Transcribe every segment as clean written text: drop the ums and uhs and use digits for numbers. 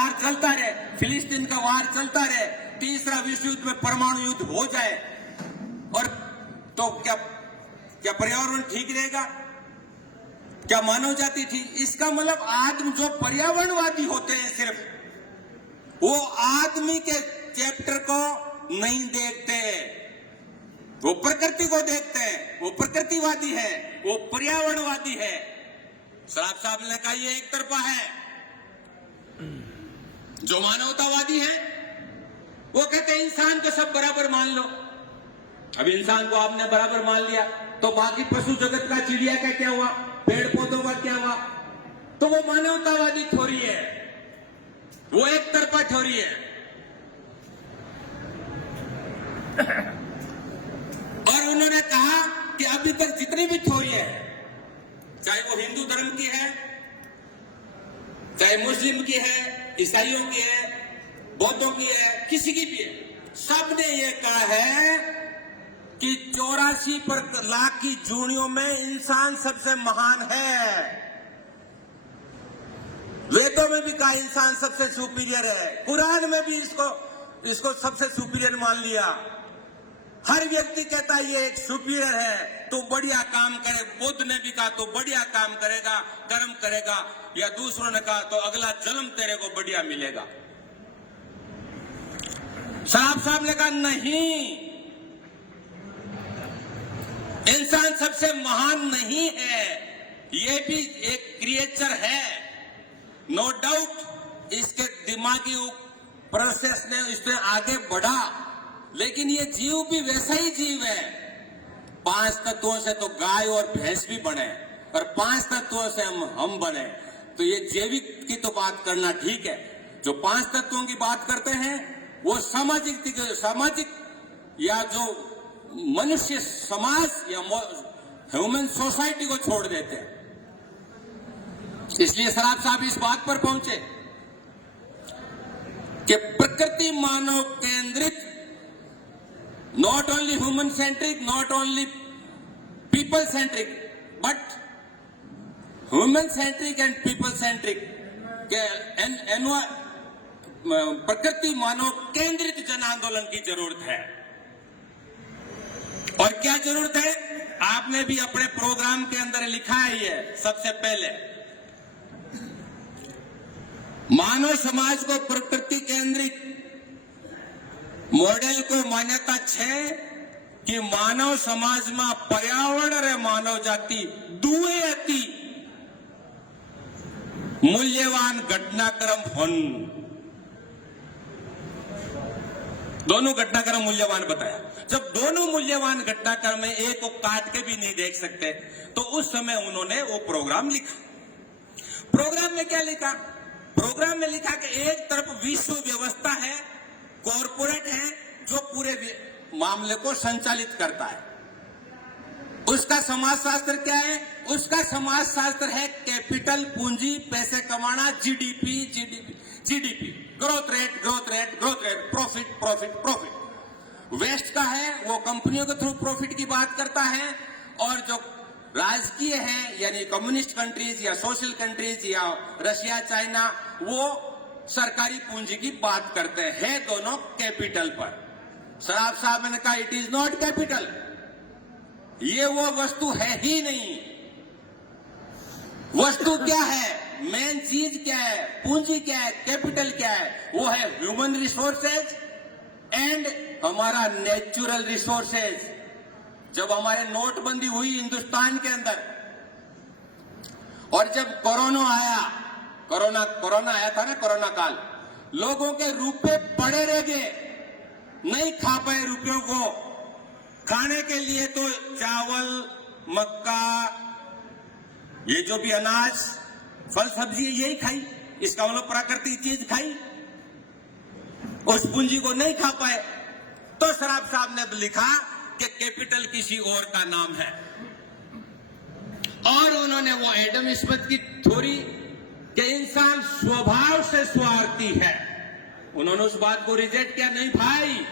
वार चलता रहे, फिलिस्तीन का वार चलता रहे, तीसरा विश्व युद्ध में परमाणु युद्ध हो जाए, और तो क्या पर्यावरण ठीक रहेगा? क्या मानव जाति ठीक? इसका मतलब आदमी जो पर्यावरणवादी होते हैं सिर्फ वो आदमी के चैप्टर को नहीं देखते, वो प्रकृति को देखते हैं। वो प्रकृतिवादी है, वो पर्यावरणवादी है। सराफ साहब ने कहा ये एक तरफा है। जो मानवतावादी है वो कहते हैं इंसान को सब बराबर मान लो। अब इंसान को आपने बराबर मान लिया तो बाकी पशु जगत का, चिड़िया का क्या हुआ, पेड़ पौधों का क्या हुआ? तो वो मानवतावादी थ्योरी है, वो एक तरफा थ्योरी है। और उन्होंने कहा कि अभी तक जितनी भी थ्योरी है, चाहे वो हिंदू धर्म की है, चाहे मुस्लिम की है, ईसाइयों की है, बौद्धों की है, किसी की भी है, सबने ये कहा है कि 84 लाख की जोड़ियों में इंसान सबसे महान है। वेदों में भी कहा इंसान सबसे सुपीरियर है, कुरान में भी इसको सबसे सुपीरियर मान लिया। हर व्यक्ति कहता है ये एक सुपीरियर है, तो बढ़िया काम करे। बुद्ध ने भी कहा तो बढ़िया काम करेगा, कर्म करेगा, या दूसरों ने कहा तो अगला जन्म तेरे को बढ़िया मिलेगा। साहब ने कहा नहीं, इंसान सबसे महान नहीं है, ये भी एक क्रिएचर है। नो डाउट इसके दिमागी प्रोसेस ने इसने आगे बढ़ा, लेकिन ये जीव भी वैसा ही जीव है। 5 तत्वों से तो गाय और भैंस भी बने, और 5 तत्वों से हम बने। तो ये जैविक की तो बात करना ठीक है। जो 5 तत्वों की बात करते हैं वो सामाजिक या जो मनुष्य समाज या ह्यूमन सोसाइटी को छोड़ देते हैं। इसलिए सराफ साहब इस बात पर पहुंचे कि प्रकृति मानव केंद्रित, not only human centric, not only people centric, but human centric and people centric, प्रकृति मानव केंद्रित जन आंदोलन की जरूरत है। और क्या जरूरत है? आपने भी अपने प्रोग्राम के अंदर लिखा है ये सबसे पहले, मानव समाज को प्रकृति केंद्रित मॉडल को मान्यता छे कि मानव समाज में पर्यावरण और मानव जाति दुए अति मूल्यवान घटनाक्रम होन। दोनों घटनाक्रम मूल्यवान बताया। जब दोनों मूल्यवान घटनाक्रम में एक को काट के भी नहीं देख सकते, तो उस समय उन्होंने वो प्रोग्राम लिखा। प्रोग्राम में क्या लिखा? प्रोग्राम में लिखा कि एक तरफ विश्व व्यवस्था है, कॉरपोरेट है, जो पूरे मामले को संचालित करता है। उसका समाजशास्त्र क्या है? उसका समाजशास्त्र है कैपिटल, पूंजी, पैसे कमाना, GDP, growth rate, profit. West का है वो कंपनियों के थ्रू प्रॉफिट की बात करता है, और जो राजकीय है यानी कम्युनिस्ट कंट्रीज या सोशल कंट्रीज या रशिया, चाइना, वो सरकारी पूंजी की बात करते हैं। दोनों कैपिटल पर। सराफ साहब ने कहा इट इज नॉट कैपिटल, ये वो वस्तु है ही नहीं। वस्तु क्या है? मेन चीज क्या है? पूंजी क्या है? कैपिटल क्या है? वो है ह्यूमन रिसोर्सेज एंड हमारा नेचुरल रिसोर्सेज। जब हमारे नोटबंदी हुई हिंदुस्तान के अंदर, और जब कोरोना आया था ना, कोरोना काल, लोगों के रुपए पड़े रह गए, नहीं खा पाए रुपयों को। खाने के लिए तो चावल, मक्का, ये जो भी अनाज, फल सब्जी यही खाई। इसका मतलब प्राकृतिक चीज खाई, उस पूंजी को नहीं खा पाए। तो सराफ साहब ने लिखा कि कैपिटल किसी और का नाम है। और उन्होंने वो एडम स्मिथ की थ्योरी कि इंसान स्वभाव से स्वार्थी है, उन्होंने उस बात को रिजेक्ट किया। नहीं भाई,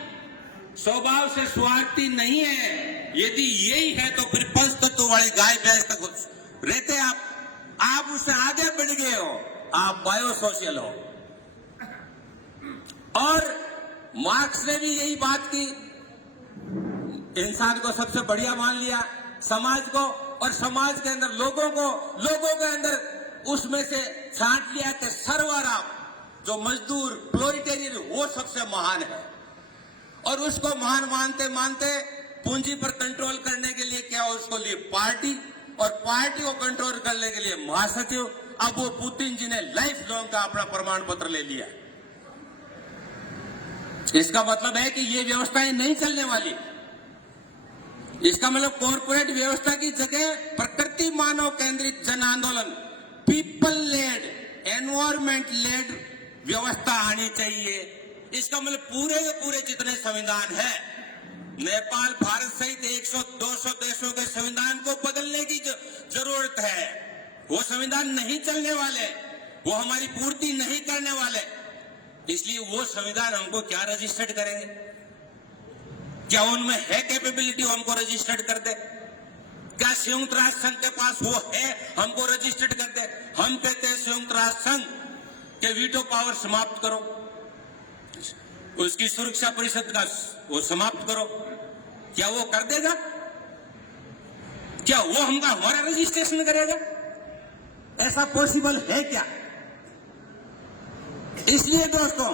स्वभाव से स्वार्थी नहीं है। यदि यही है तो फिर 5 तत्व वाली गाय भैंस तक रहते आप उससे आगे बढ़ गए हो, आप बायो सोशल हो। और मार्क्स ने भी यही बात की, इंसान को सबसे बढ़िया मान लिया, समाज को, और समाज के अंदर लोगों के अंदर उसमें से छांट लिया कि सर्वराम, जो मजदूर प्रोलेटेरियन, वो सबसे महान है। और उसको महान मानते मानते पूंजी पर कंट्रोल करने के लिए क्या, उसको लिए पार्टी, और पार्टी को कंट्रोल करने के लिए महासचिव। अब वो पुतिन जी ने लाइफ लॉन्ग का अपना प्रमाण पत्र ले लिया। इसका मतलब है कि ये व्यवस्थाएं नहीं चलने वाली। इसका मतलब कॉर्पोरेट व्यवस्था की जगह प्रकृति मानव केंद्रित जन आंदोलन, पीपल लेड, एनवायरमेंट लेड व्यवस्था आनी चाहिए। इसका मतलब पूरे के पूरे जितने संविधान है, नेपाल, भारत सहित 100-200 देशों के संविधान को बदलने की जरूरत है। वो संविधान नहीं चलने वाले, वो हमारी पूर्ति नहीं करने वाले, इसलिए वो संविधान हमको क्या रजिस्टर्ड करेंगे? क्या उनमें है कैपेबिलिटी हमको रजिस्टर्ड कर दे? क्या संयुक्त राष्ट्र संघ के पास वो है हमको रजिस्टर्ड कर दे? हम कहते हैं संयुक्त राष्ट्र संघ के वीटो पावर समाप्त करो, उसकी सुरक्षा परिषद का वो समाप्त करो। क्या वो कर देगा? क्या वो हमारा रजिस्ट्रेशन करेगा? ऐसा पॉसिबल है क्या? इसलिए दोस्तों,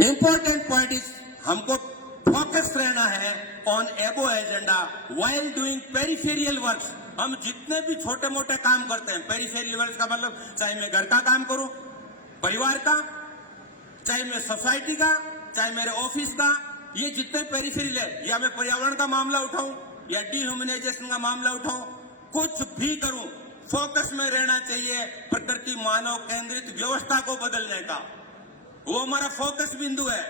इंपॉर्टेंट पॉइंट इज, हमको फोकस रहना है ऑन एबो agenda while doing peripheral works. हम जितने भी छोटे मोटे काम करते हैं, पेरिफेरियल वर्क्स का मतलब चाहे मैं घर का काम करूं, परिवार का, चाहे मैं सोसाइटी का, चाहे मेरे ऑफिस का, ये जितने पेरिफेरियल है, या मैं पर्यावरण का मामला उठाऊं या डिह्यूमनाइजेशन का मामला उठाऊं, कुछ भी करूं, फोकस में रहना चाहिए प्रकृति मानव केंद्रित व्यवस्था को बदलने का। वो हमारा फोकस बिंदु है।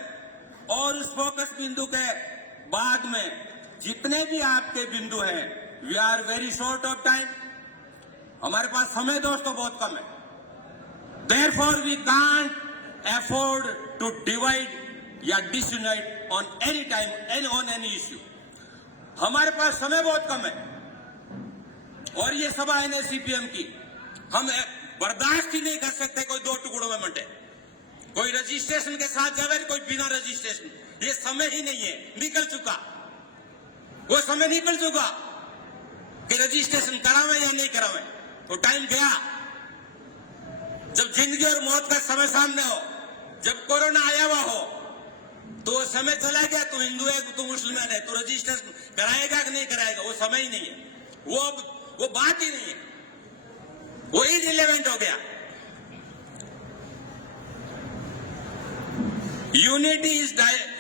और उस फोकस बिंदु के बाद में जितने भी आपके बिंदु हैं, we are very short of time, हमारे पास समय दोस्तों बहुत कम है। Therefore we can't afford to divide या disunite on any time and on any issue. हमारे पास समय बहुत कम है, और ये सभा एनएससीपीएम की, हम बर्दाश्त ही नहीं कर सकते कोई दो टुकड़ों में बंटे, कोई रजिस्ट्रेशन के साथ जावे, कोई बिना रजिस्ट्रेशन। ये समय ही नहीं है, निकल चुका, वो समय निकल चुका कि रजिस्ट्रेशन करावे या नहीं करावे। वो टाइम गया जब जिंदगी और मौत का समय सामने हो, जब कोरोना आया हुआ हो, तो वो समय चला गया। तू हिंदू है, तू मुसलमान है, तू रजिस्ट्रेशन कराएगा कि नहीं कराएगा, वो समय ही नहीं है, वो बात ही नहीं है, वो इररिलेवेंट हो गया।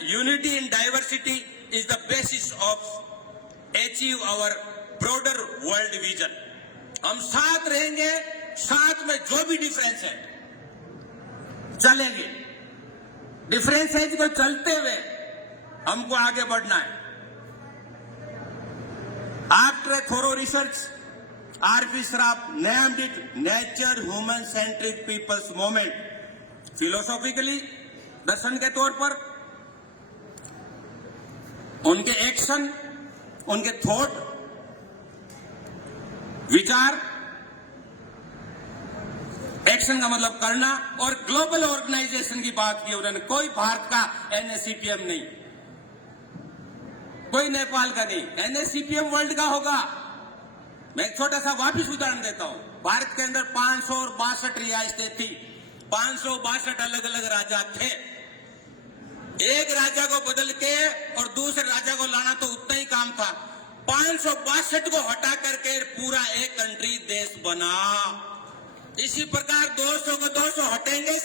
Unity in diversity is the basis of achieve our broader world vision. हम साथ रहेंगे, साथ में जो भी डिफरेंस है चलेंगे। डिफरेंसेज को चलते हुए हमको आगे बढ़ना है। After a thorough research, R.P. Sraf named it Nature Human Centric People's Movement. Philosophically, दर्शन के तौर पर उनके एक्शन, उनके थॉट, विचार, एक्शन का मतलब करना, और ग्लोबल ऑर्गेनाइजेशन की बात की उन्होंने। कोई भारत का एनएससीपीएम नहीं, कोई नेपाल का नहीं, एनएससीपीएम वर्ल्ड का होगा। मैं एक छोटा सा वापिस उदाहरण देता हूं। भारत के अंदर 562 रियासतें थी, 562 अलग अलग राजा थे। एक राजा को बदल के और दूसरे राजा को लाना तो उतना ही काम था। 562 को हटा करके पूरा एक कंट्री देश बना। इसी प्रकार 200 को 200 हटेंगे,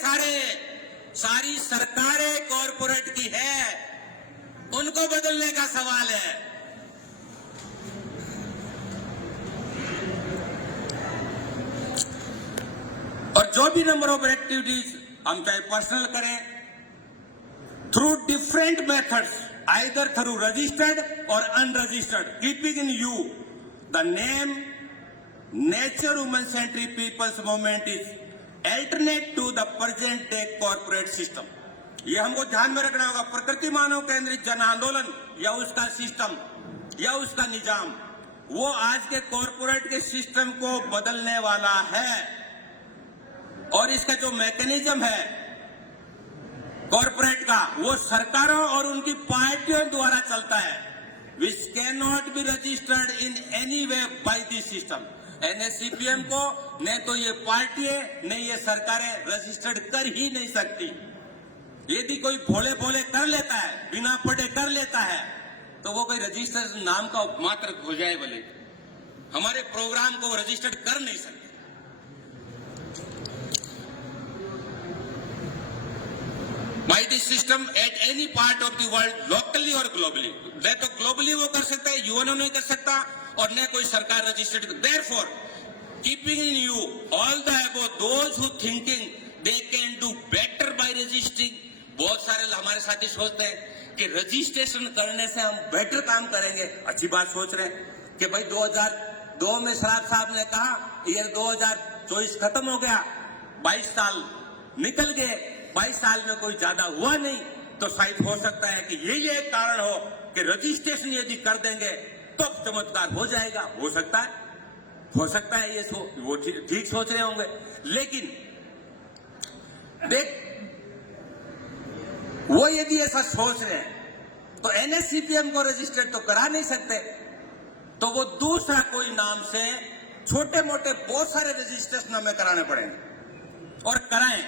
सारी सरकारें कॉर्पोरेट की है, उनको बदलने का सवाल है। और जो भी नंबर ऑफ एक्टिविटीज हम चाहे पर्सनल करें, through different methods, either through registered और unregistered, keeping in you the name nature women centric people's movement is alternate to the present day corporate system. ये हमको ध्यान में रखना होगा। प्रकृति मानव केंद्रित जन आंदोलन या उसका सिस्टम या उसका निजाम, वो आज के कॉर्पोरेट के सिस्टम को बदलने वाला है। और इसका जो मैकेनिज्म है कॉर्पोरेट का, वो सरकारों और उनकी पार्टियों द्वारा चलता है, which can not be registered in any way by this system. NSCPM को न तो ये पार्टियां न ये सरकारें रजिस्टर्ड कर ही नहीं सकती। यदि कोई भोले भोले कर लेता है, बिना पढ़े कर लेता है, तो वो कोई रजिस्टर नाम का मात्र हो जाए, बोले हमारे प्रोग्राम को रजिस्टर्ड कर नहीं सकते। By this system at any part of the world, locally और ग्लोबली, न तो ग्लोबली वो कर सकता है, यूएनओ नहीं कर सकता, और न कोई सरकार registered. Therefore keeping in you all the above, those who thinking they can do better by registering. बहुत सारे हमारे साथी सोचते हैं कि रजिस्ट्रेशन करने से हम बेटर काम करेंगे। अच्छी बात सोच रहे हैं कि भाई 2002 में शराब साहब ने कहा ईयर 2024 खत्म हो गया, 22 साल निकल गए, 22 साल में कोई ज्यादा हुआ नहीं, तो शायद हो सकता है कि यही एक कारण हो कि रजिस्ट्रेशन यदि कर देंगे तो चमत्कार हो जाएगा। हो सकता है ये वो ठीक सोच रहे होंगे, लेकिन देख वो यदि ऐसा सोच रहे हैं तो एनएससीपीएम को रजिस्टर्ड तो करा नहीं सकते, तो वो दूसरा कोई नाम से छोटे मोटे बहुत सारे रजिस्ट्रेशन हमें कराने पड़ेंगे और कराएं।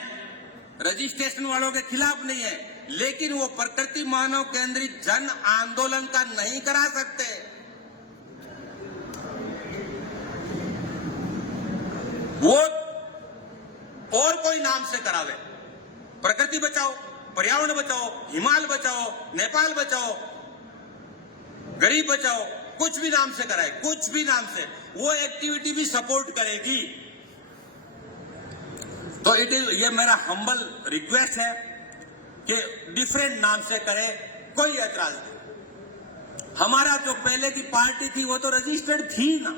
रजिस्ट्रेशन वालों के खिलाफ नहीं है, लेकिन वो प्रकृति मानव केंद्रित जन आंदोलन का नहीं करा सकते। वो और कोई नाम से करावे, प्रकृति बचाओ, पर्यावरण बचाओ, हिमालय बचाओ, नेपाल बचाओ, गरीब बचाओ, कुछ भी नाम से कराए, कुछ भी नाम से, वो एक्टिविटी भी सपोर्ट करेगी। तो ये मेरा हम्बल रिक्वेस्ट है कि डिफरेंट नाम से करे, कोई ऐतराज नहीं। हमारा जो पहले की पार्टी थी वो तो रजिस्टर्ड थी ना,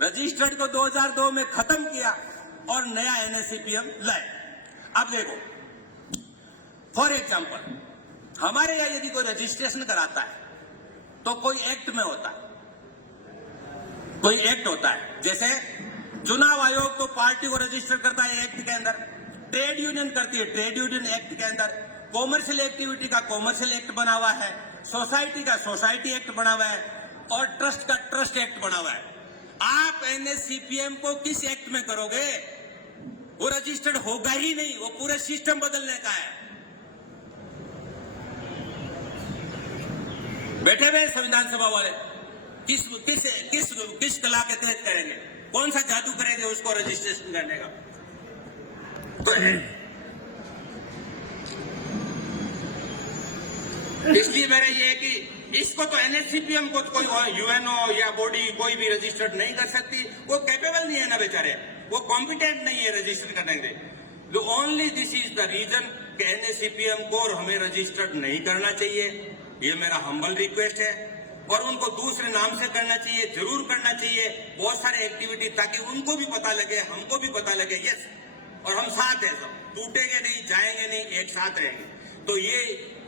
रजिस्टर्ड को 2002 में खत्म किया और नया एनएससीपीएम लाए। अब देखो, फॉर एग्जाम्पल हमारे यहाँ यदि कोई रजिस्ट्रेशन कराता है तो कोई एक्ट में होता है, कोई एक्ट होता है। जैसे चुनाव आयोग तो पार्टी को रजिस्टर करता है एक्ट के अंदर, ट्रेड यूनियन करती है ट्रेड यूनियन एक्ट के अंदर, कॉमर्शियल एक्टिविटी का कॉमर्शियल एक्ट बना हुआ है, सोसाइटी का सोसाइटी एक्ट बना हुआ है, और ट्रस्ट का ट्रस्ट एक्ट बना हुआ है। आप एनएससीपीएम को किस एक्ट में करोगे? वो रजिस्टर्ड होगा ही नहीं, वो पूरे सिस्टम बदलने का है। बैठे हुए संविधान सभा वाले किस कला के तहत करेंगे, कौन सा जादू करेंगे उसको रजिस्ट्रेशन करने का? इसलिए मेरा ये है कि इसको तो एनएससीपीएम को कोई यूएनओ या बॉडी कोई भी रजिस्टर्ड नहीं कर सकती, वो कैपेबल नहीं है ना बेचारे, वो कॉम्पिटेंट नहीं है रजिस्टर करने के। तो only this is the reason कि एनएससीपीएम को हमें रजिस्टर्ड नहीं करना चाहिए। ये मेरा हम्बल रिक्वेस्ट है, और उनको दूसरे नाम से करना चाहिए, जरूर करना चाहिए बहुत सारे एक्टिविटी, ताकि उनको भी पता लगे, हमको भी पता लगे, यस, और हम साथ हैं, सब टूटेंगे नहीं, जाएंगे नहीं, एक साथ रहेंगे। तो ये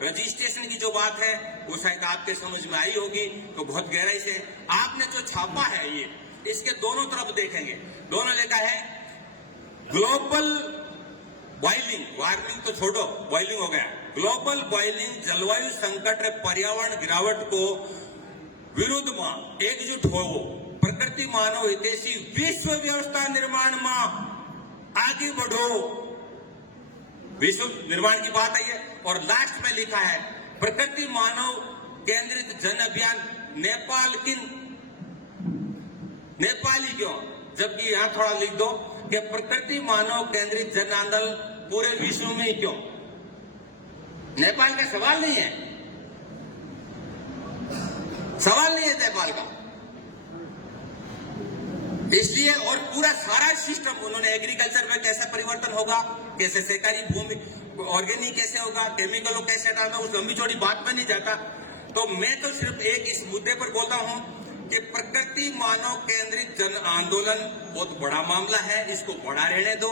रजिस्ट्रेशन की जो बात है वो शायद आपके समझ में आई होगी, तो बहुत गहराई से आपने जो छापा है ये, इसके दोनों तरफ देखेंगे, दोनों लिखा है ग्लोबल बॉइलिंग, वार्मिंग तो छोड़ो, बॉइलिंग हो गया, ग्लोबल बॉइलिंग, जलवायु संकट, पर्यावरण गिरावट को विरुद्ध में एकजुट हो, प्रकृति मानव हितैषी विश्व व्यवस्था निर्माण में आगे बढ़ो। विश्व निर्माण की बात आई है, और लास्ट में लिखा है प्रकृति मानव केंद्रित जन अभियान नेपाल किन, नेपाली क्यों, जबकि यहां थोड़ा लिख दो कि प्रकृति मानव केंद्रित जन आंदोलन पूरे विश्व में क्यों। नेपाल का सवाल नहीं है, सवाल नहीं है नेपाल का, इसलिए। और पूरा सारा सिस्टम उन्होंने, एग्रीकल्चर में कैसे परिवर्तन होगा, कैसे सहकारी भूमि ऑर्गेनिक कैसे होगा, केमिकल कैसे हटाना, उस लंबी चौड़ी बात में नहीं जाता। तो मैं तो सिर्फ एक इस मुद्दे पर बोलता हूं कि प्रकृति मानव केंद्रित जन आंदोलन बहुत बड़ा मामला है, इसको बड़ा रहने दो,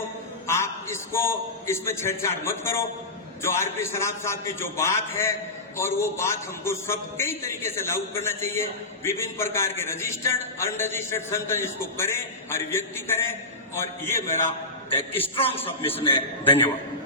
आप इसको, इसमें छेड़छाड़ मत करो। जो आरपी सराफ साहब की जो बात है, और वो बात हमको सब कई तरीके से लागू करना चाहिए। विभिन्न प्रकार के रजिस्टर्ड, अनरजिस्टर्ड संगठन इसको करें, हर व्यक्ति करे, और ये मेरा एक स्ट्रांग सबमिशन है। धन्यवाद।